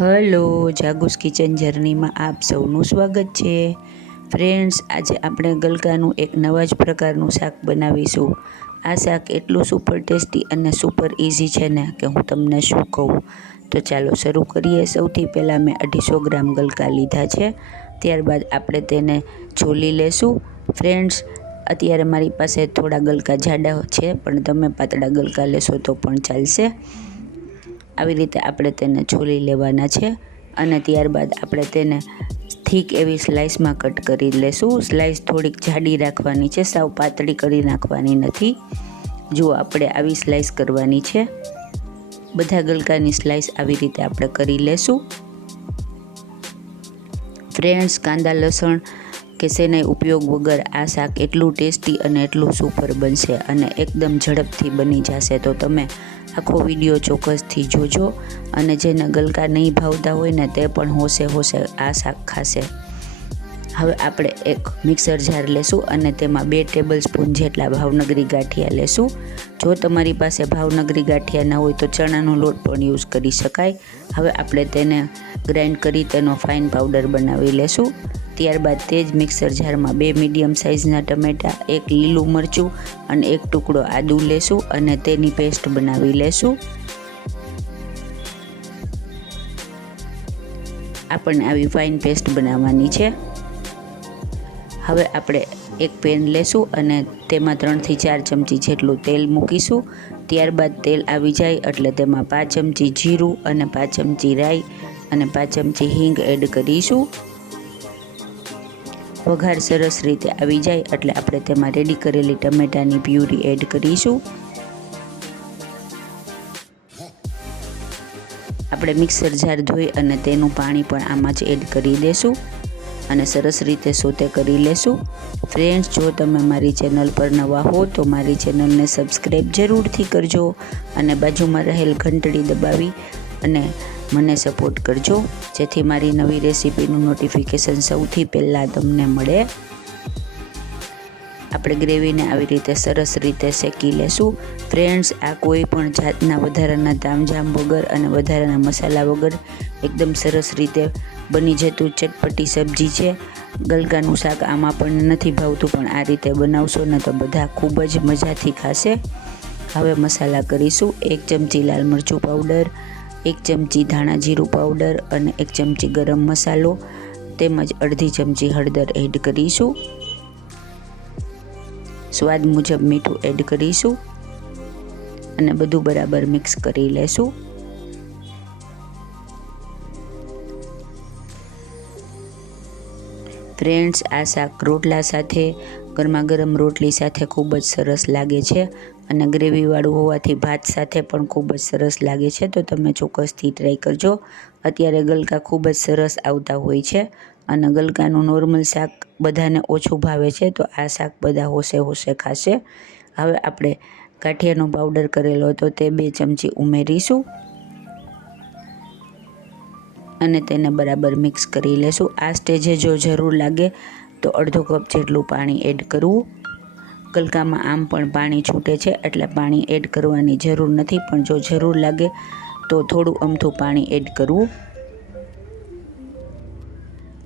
Hello, જાગુસ kitchen જર્નીમાં આપ સૌનું સ્વાગત છે. ફ્રેન્ડ્સ, આજે આપણે ગલકાનું એક નવા જ પ્રકારનું શાક બનાવીશું. આ શાક એટલું સુપર ટેસ્ટી અને સુપર ઇઝી છે ને કે હું તમને શું કહું. તો ચાલો શરૂ કરીએ. સૌથી પહેલાં મેં અઢીસો ગ્રામ ગલકા લીધા છે. ત્યારબાદ આપણે તેને છોલી લેશું. ફ્રેન્ડ્સ, અત્યારે મારી પાસે થોડા ગલકા જાડા છે, પણ તમે પાતળા ગલકા લેશો તો પણ ચાલશે. આવી રીતે આપણે તેને છોલી લેવાના છે અને ત્યારબાદ આપણે તેને થીક એવી સ્લાઇસમાં કટ કરી લેશું. સ્લાઇસ થોડીક જાડી રાખવાની છે, સાવ પાતળી કરી નાખવાની નથી. જો આપણે આવી સ્લાઇસ કરવાની છે, બધા ગલકાની સ્લાઇસ આવી રીતે આપણે કરી લેશું. ફ્રેન્ડ્સ, કાંદા, લસણ કે શેનાય ઉપયોગ વગર આ શાક એટલું ટેસ્ટી અને એટલું સુપર બનશે અને એકદમ ઝડપથી બની જશે. તો તમે આખો વીડિયો ચોક્કસથી જોજો અને જેને ગલકા નહીં ભાવતા હોય ને તે પણ હોશે હોશે આ શાક ખાશે. હવે આપણે એક મિક્સર જાર લેશું અને તેમાં બે ટેબલ સ્પૂન જેટલા ભાવનગરી ગાંઠિયા લેશું. જો તમારી પાસે ભાવનગરી ગાંઠિયા ના હોય તો ચણાનો લોટ પણ યુઝ કરી શકાય. હવે આપણે તેને ગ્રાઇન્ડ કરી તેનો ફાઇન પાવડર બનાવી લેશું. ત્યારબાદ તે જ મિક્સર જારમાં બે મીડિયમ સાઇઝના ટમેટાં, એક લીલું મરચું અને એક ટુકડો આદું લેશું અને તેની પેસ્ટ બનાવી લેશું. આપણને આવી ફાઇન પેસ્ટ બનાવવાની છે. હવે આપણે એક પેન લેશું અને તેમાં ત્રણથી ચાર ચમચી જેટલું તેલ મૂકીશું. ત્યારબાદ તેલ આવી જાય એટલે તેમાં પાંચ ચમચી જીરું અને પાંચ ચમચી રાઈ અને પાંચ ચમચી હિંગ એડ કરીશું. વઘાર સરસ રીતે આવી જાય એટલે આપણે તેમાં રેડી કરેલી ટમેટાની પ્યુરી એડ કરીશું. આપણે મિક્સર જાર ધોઈ અને તેનું પાણી પણ આમાં જ એડ કરી દેશું અને સરસ રીતે સોતે કરી લેશું. ફ્રેન્ડ્સ જો તમે મારી ચેનલ પર નવા હો તો મારી ચેનલને સબસ્ક્રાઈબ જરૂરથી કરજો અને બાજુમાં રહેલ ઘંટડી દબાવી અને મને સપોર્ટ કરજો. જેથી મારી નવી રેસીપીનું નોટિફિકેશન સૌથી પહેલાં તમને મળે. આપણે ગ્રેવીને આવી રીતે સરસ રીતે શેકી લેશું. ફ્રેન્ડ્સ આ કોઈ પણ જાતના વધારાના તામઝામ વગર અને વધારાના મસાલા વગર એકદમ સરસ રીતે બની જતું ચટપટી સબ્જી છે. ગલકાનું શાક આમાં પણ નથી ભાવતું, પણ આ રીતે બનાવશો ને તો બધા ખૂબ જ મજાથી ખાશે. હવે મસાલા કરીશું. એક ચમચી લાલ મરચું પાવડર એક ચમચી ધાણા જીરું પાવડર અને એક ચમચી ગરમ મસાલો તેમજ અડધી ચમચી હળદર એડ કરીશું. સ્વાદ મુજબ મીઠું એડ કરીશું અને બધું બરાબર મિક્સ કરી લેશું. ફ્રેન્ડ્સ આ શાક રોટલા સાથે ગરમા ગરમ રોટલી સાથે ખૂબ જ સરસ લાગે છે. અને ગ્રેવીવાળું હોવાથી ભાત સાથે પણ ખૂબ જ સરસ લાગે છે. તો તમે ચોક્કસથી ટ્રાય કરજો. અત્યારે ગલકા ખૂબ જ સરસ આવતા હોય છે અને ગલકાનું નોર્મલ શાક બધાને ઓછું ભાવે છે. તો આ શાક બધા હોશે હોશે ખાશે. હવે આપણે કાઠિયાનો પાવડર કરેલો હતો તે બે ચમચી ઉમેરીશું અને તેને બરાબર મિક્સ કરી લેશું. આ સ્ટેજે જો જરૂર લાગે તો અડધો કપ જેટલું પાણી એડ કરવું. ગલકામાં આમ પણ પાણી છૂટે છે એટલે પાણી એડ કરવાની જરૂર નથી. પણ જો જરૂર લાગે તો થોડું અમથું પાણી એડ કરવું.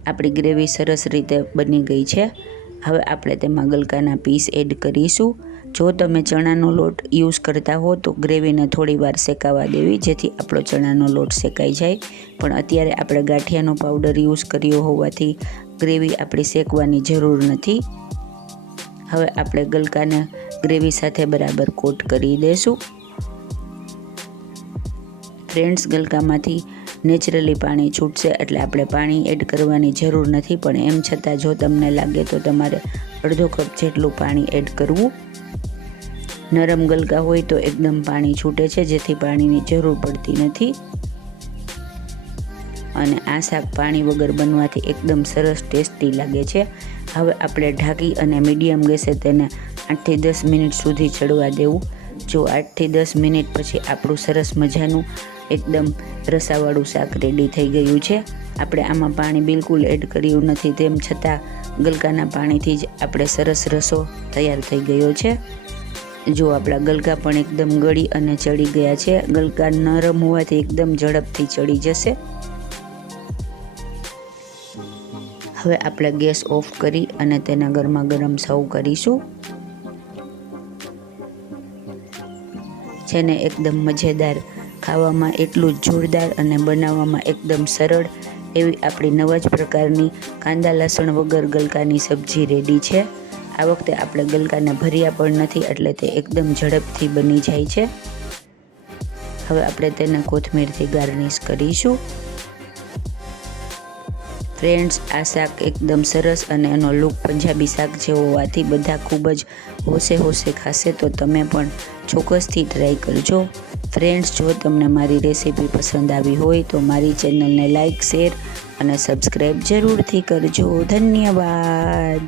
આપણી ગ્રેવી સરસ રીતે બની ગઈ છે. હવે આપણે તેમાં ગલકાના પીસ એડ કરીશું. જો તમે ચણાનો લોટ યુઝ કરતા હો તો ગ્રેવીને થોડી વાર શેકાવા દેવી, જેથી આપણો ચણાનો લોટ શેકાઈ જાય. પણ અત્યારે આપણે ગાંઠિયાનો પાવડર યુઝ કર્યો હોવાથી ગ્રેવી આપણી શેકવાની જરૂર નથી. હવે આપણે ગલકાને ગ્રેવી સાથે બરાબર કોટ કરી દઈશું ફ્રેન્ડ્સ ગલકામાંથી નેચરલી પાણી છૂટશે એટલે આપણે પાણી એડ કરવાની જરૂર નથી, પણ એમ છતાં જો તમને લાગે તો તમારે અડધો કપ જેટલું પાણી એડ કરવું. નરમ ગલકા હોય તો એકદમ પાણી છૂટે છે, જેથી પાણીની જરૂર પડતી નથી. અને આ શાક પાણી વગર બનવાથી એકદમ સરસ ટેસ્ટી લાગે છે. હવે આપણે ઢાંકી અને મીડિયમ ગેસે તેને આઠથી દસ મિનિટ સુધી ચડવા દેવું. જો આઠથી દસ મિનિટ પછી આપણું સરસ મજાનું એકદમ રસાવાળું શાક રેડી થઈ ગયું છે. આપણે આમાં પાણી બિલકુલ એડ કર્યું નથી, તેમ છતાં ગલકાના પાણીથી જ આપણે સરસ રસો તૈયાર થઈ ગયો છે. જો આપણા ગલકા પણ એકદમ ગળી અને ચડી ગયા છે, ગલકા નરમ હોવાથી એકદમ ઝડપથી ચડી જશે. હવે આપણે ગેસ ઓફ કરી અને તેના ગરમા ગરમ સર્વ કરીશું. જેને એકદમ મજેદાર, ખાવામાં એટલું જ જોરદાર અને બનાવવામાં એકદમ સરળ એવી આપણી નવા જ પ્રકારની કાંદા લસણ વગર ગલકાની સબ્જી રેડી છે. આ વખતે આપણે ગલકાને ભર્યા પણ નથી એટલે તે એકદમ ઝડપથી બની જાય છે. હવે આપણે તેને કોથમીરથી ગાર્નિશ કરીશું. ફ્રેન્ડ્સ, આ શાક એકદમ સરસ અને એનો લુક પંજાબી શાક જેવો હોવાથી બધા ખૂબ જ હોશે હોશે ખાશે, તો તમે પણ ચોક્કસથી ટ્રાય કરજો. ફ્રેન્ડ્સ, જો તમને મારી રેસીપી પસંદ આવી હોય, તો મારી ચેનલને લાઇક શેર અને સબસ્ક્રાઈબ જરૂરથી કરજો. ધન્યવાદ.